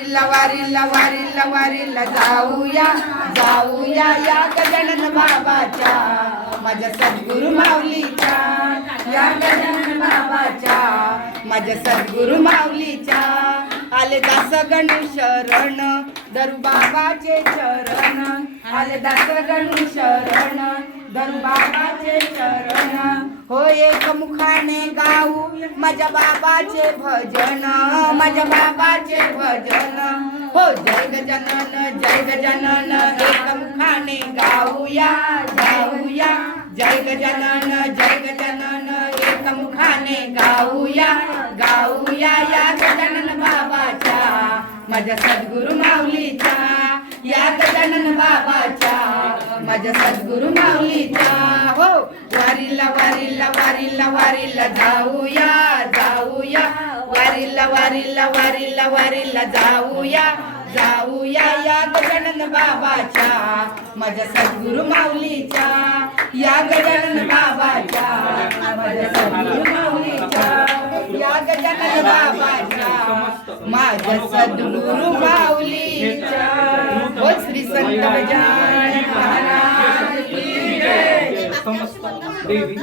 वारीला वारीला वारीला वारीला जाऊया जाऊया या गजानन बाबाच्या माझ्या सद्गुरु माऊलीच्या. या गजानन बाबाच्या माझ्या सद्गुरु माऊलीच्या. आले दास गणू शरण दरु बाबाचे चरण. आले दास गणू शरण दरु बाबाचे चरण. हो एक मुखा माझ्या बाबाचे भजन माझ्या बाबाचे भजन. हो जय गजानन जय गजानन एक मुखाने गाऊया गाऊया. जय गजानन जय गजानन एक गाऊया गाऊया या गजानन बाबाच्या. माझ्या सद्गुरु माऊलीच्या या गजानन बाबाच्या. माझ्या सद्गुरु माऊलीच्या. हो वारीला वारीला वारीला वारीला जाऊया. वारीला वारीला वारीला वारीला जाऊया जाऊया या गजानन बाबाच्या माझ्या सद्गुरु माऊलीच्या. या गजानन बाबाच्या माझ्या सद्गुरु माऊलीच्या. या गजानन बाबाच्या माझ्या सद्गुरु माऊलीच्या. हो श्री संत गजानन महाराज समस्त देवी.